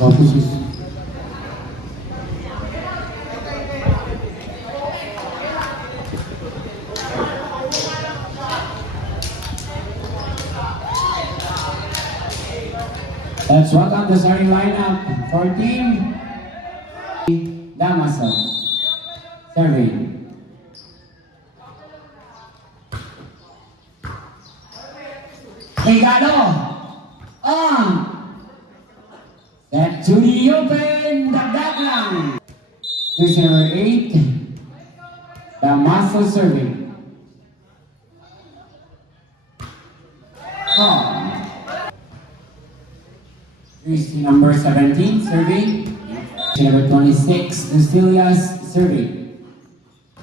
Offices. Let's welcome the starting lineup for Team Damaso. Serving. Regalo. Set to the open. Dagdag lang. Jersey number 8. Damaso serving. Jersey number 17 serving. Jersey number 26. Lucilias serving.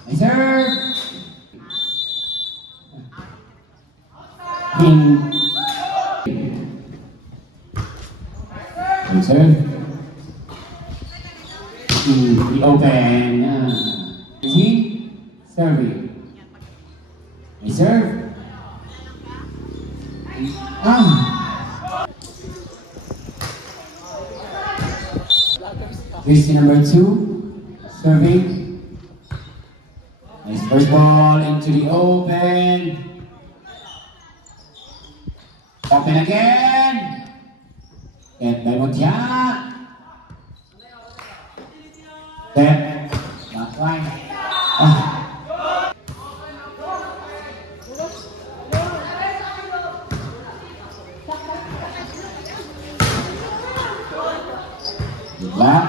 I serve. King. I serve. The open. He serving. I serve. Jersey number 2 serving. Nice first ball into the open. Open again. And by Montia. Set. Back line. Good luck.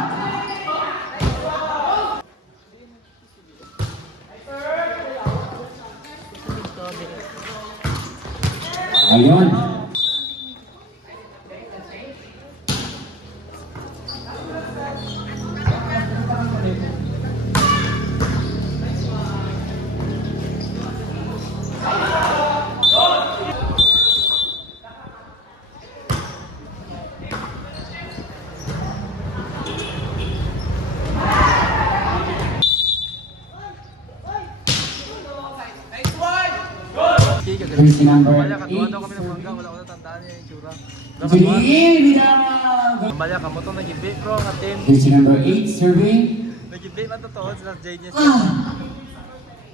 Ayun. Jersey number 8. Kambala ka mo itong nag-ibig bro nga team. Jersey number 8 serving. Nag-ibig man totoo sila JJ.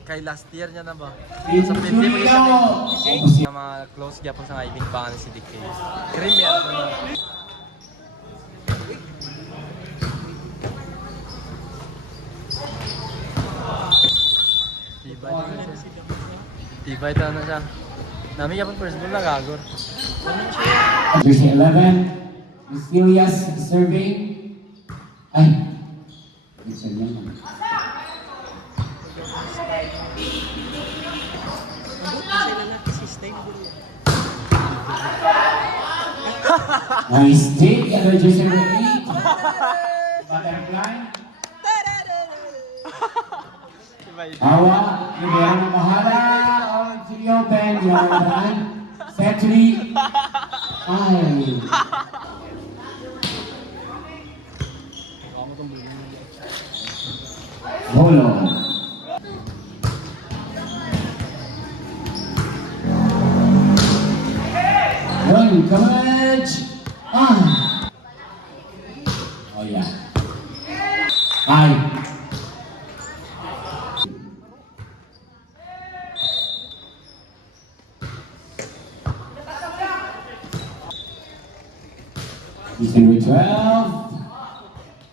Kay last year niya na ba? Sa pwede mo yung mga close gyapon sa ibig pa si DK. Creamy ako na. Tibay ito na siya. Nami yapon first ball na gagor. Jersey 11. Lucilias serving. Ay. It's a young one. Nice take. Ano Jersey number 8. Butterfly. Awa. Ibigyan ng mahala. To the open. Yaman. Set to the. Ay. Bolo. One coverage. Oh yeah. Bye. He's number 12.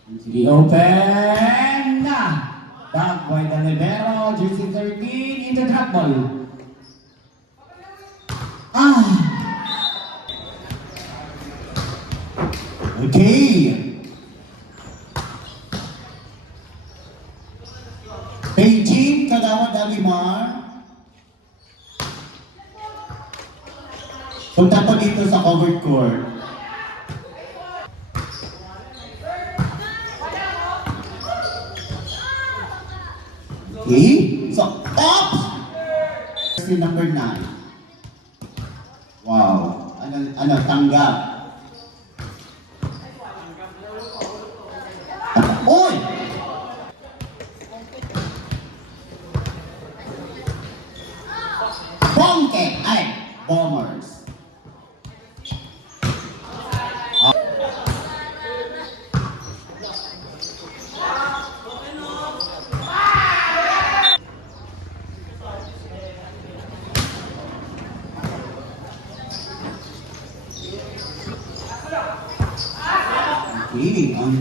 Into the open. Back by the libero. Jersey 13 into drop ball. Okay. Beijing Kagawad Alimar. Punta po dito sa covered court. Okay, so up! Number 9. Wow, ano, tanggap. Uy! Bongke! Ay, Bombers. Okay, ang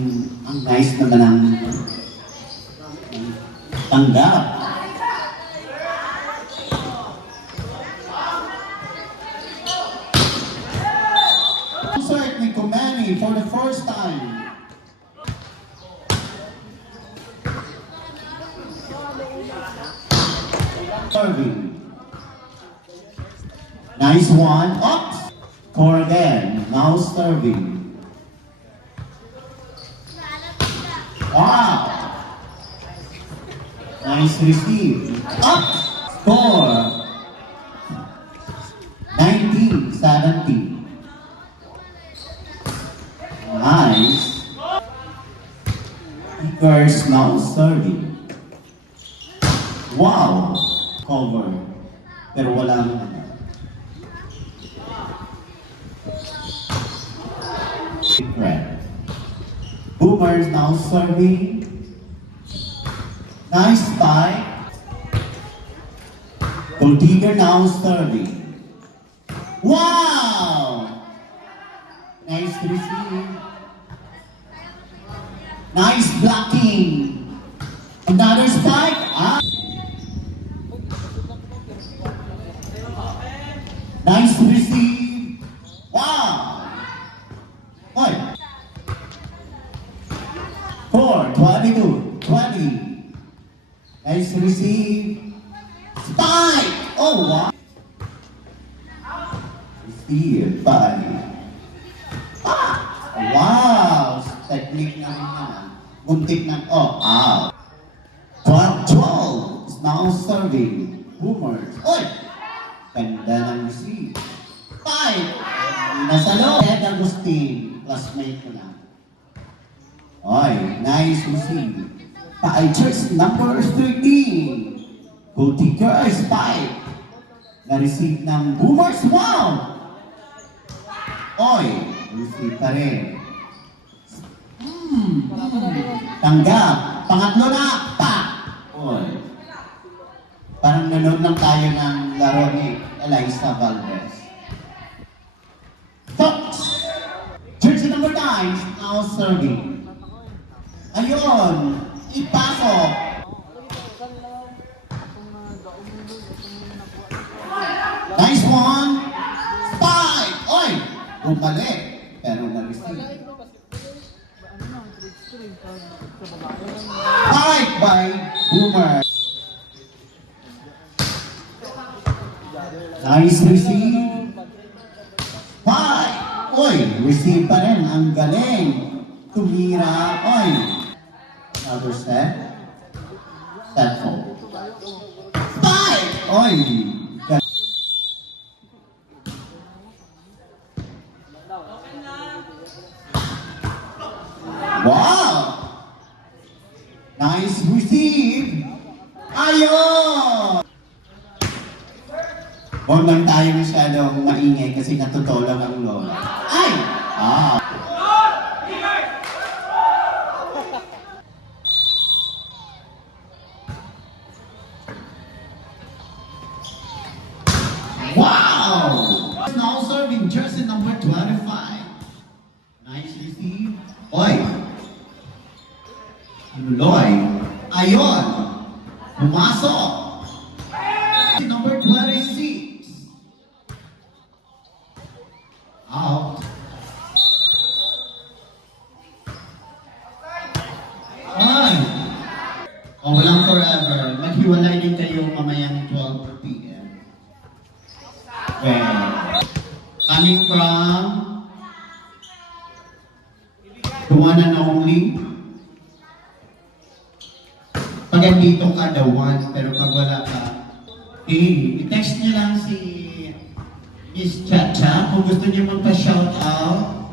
nice naman ang tanggap. Concert ni Kumani for the first time. Serving. Nice one. Up. Score again. Now serving. Wow. Nice receive. Up. Score. 19-17. Nice. Kickers now serving. Wow. Cover. Pero walang secret. Boomers now serving. Nice spike. Goal Digger now serving. Wow! Nice receive. Nice blocking. Another spike. Ah. Nice receive. Wow. What? 22-20. Nice receive. Spike. Oh, wow. Receive. Five. Ah. Wow. Technique na rin yan. Muntik na. Oh, out. 12 is now serving. Boomers. Oy! Ganda ng receive. 5. Nasa loob. Ed Agustin. Classmate ko na. Oy, nice receive. Tigers number 13. Goal Digger spike. Na-receive ng Boomers. Wow! Oy, receive pa rin. Tanggap. Pangatlo na. Pa! Oy. Parang nanood lang tayo ng laro ni Eliza Valdez. Fox! Jersey number 9 now serving. Ayun! Ipasok! Nice one! Spike! Oy! Bumalik! Pero na-receive. Spike by Boomer. Nice receive. Spike! Oy! Receive pa rin. Ang galing. Tumira. Oy! Another set. Set fold. Spike! Oy! Wow! Nice receive! Ayun! Huwag lang tayo masyadong maingay kasi natutulog ang lola. Ay! Ah! Wow! Now serving jersey number 25. Nice receive. Oy! Loy! Ayun! Pumasok! Number 26. Out. Ay! Oh, walang forever. Maghiwalay din kayo mamayang 12 p.m. Well, coming from the one and only. Pag andito ka, the one, pero pag wala ka, i-text niyo lang si Miss Chacha kung gusto niyo magpa-shoutout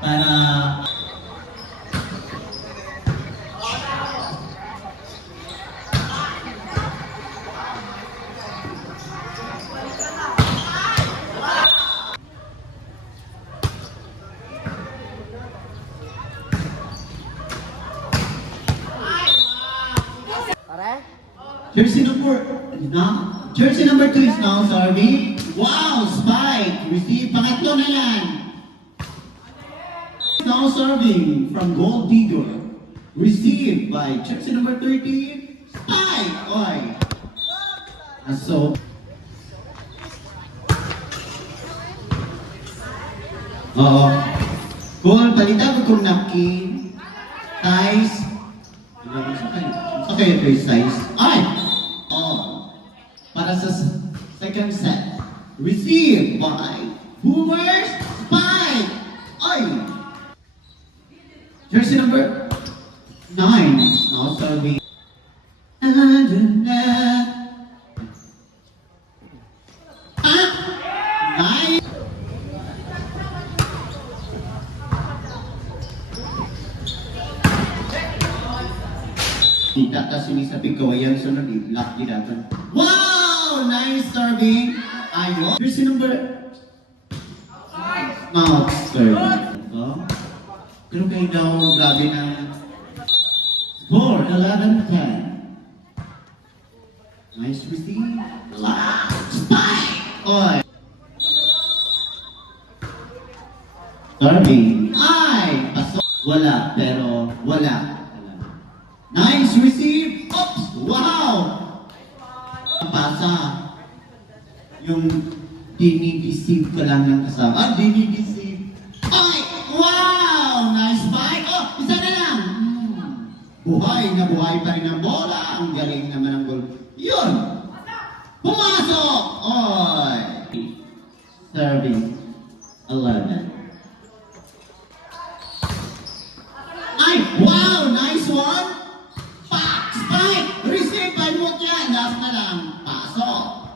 para Jersey number 2 is now serving. Wow, spike. Receive. Pangatlo na yan. Now serving from Gold Digger. Received by jersey number 13, Spike. Oy. So, oo. Kung palita ko kung napkin, size, okay, ito yung size. Ay! Oh. Para sa second set. Received by Boomers Spike. Ay! Jersey number 9. Now serving. Nice. Kita ta sinisabi kawayan sunod i-block ginatan. Wow! Nice serving. Ayun. Jersey number mouth serving. Oh. Pero kayo daw grabe na score 11-10. Nice receive. Spike! Oy. Serving. Ay! Pasok. Wala, pero wala. Nice receive. Oops! Wow! Pasa. Yung dinideceive ka lang ng kasama. Ah, dinideceive. Ay! Wow! Nice spike. Oh, isa na lang. Buhay na buhay pa rin ang bola. Ang galing naman ang gol. Yun! Pumasok! Oy! Serving. 11. Ay! Wow! Nice one! Spike! Receive by Mutya! Last na lang. Pasok!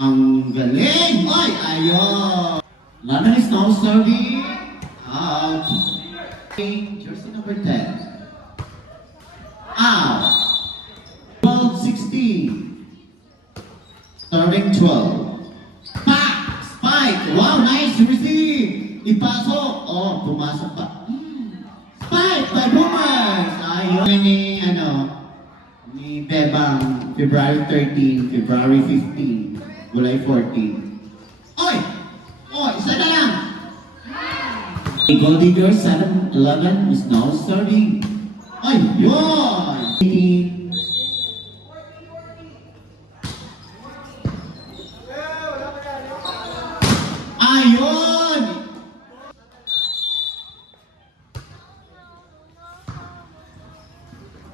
Ang galing! Oy! Ayun! Laman is now serving. Out. Jersey number 10. Out. 12-16. Serving 12. Pack! Spike! Wow! Nice receive! Ipasok! Oh, pumasok pa. Spike by Boomers! Ayun. Ni Bebang, February 13, February 15, July 14. Oy! Oh, isa na lang! Gold Digger 7-11 is now serving. Ay, yun! Ayun!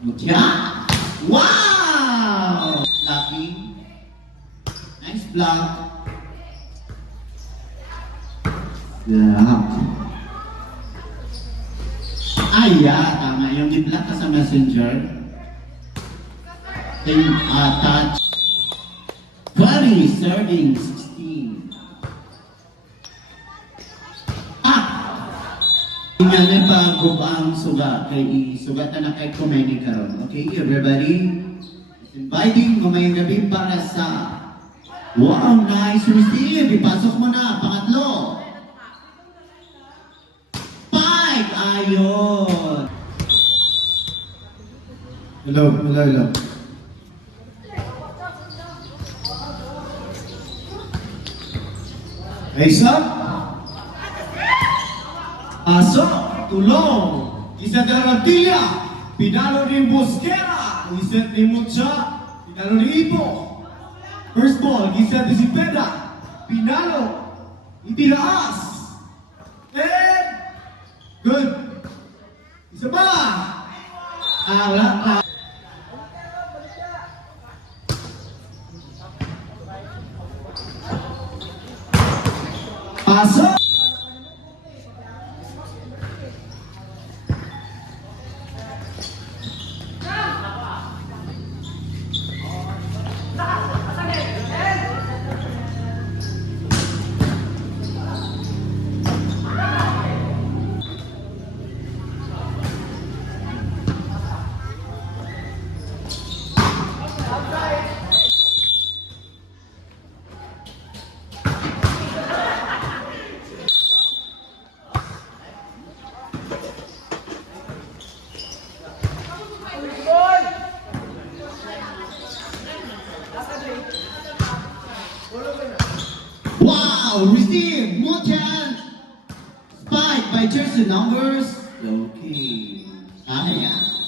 Mutya! Wow! Lucky. Nice block. Yeah. Ay, tama. Yung i-block ka sa messenger. Then, touch. 20, serving 16. Nga na pa ang suga. Kay sugatan na kay Kumeni karon. Okay, everybody? Inviting mamayang gabi para sa wow, nice receive. Ipasok mo na. Pangatlo. Ayun! Hello. Isa? Pasok, tulong. Isa Garantilla, pinalo ni Bosquera. Iset ni Mucha, pinalo ni Ipo. First ball, iset ni Zipeda, pinalo. Itiraas. And good. Isa pa. Wala. Pasok. Wow! Receive! Muchan! Spike! by jersey numbers. Okay. Ah, yeah.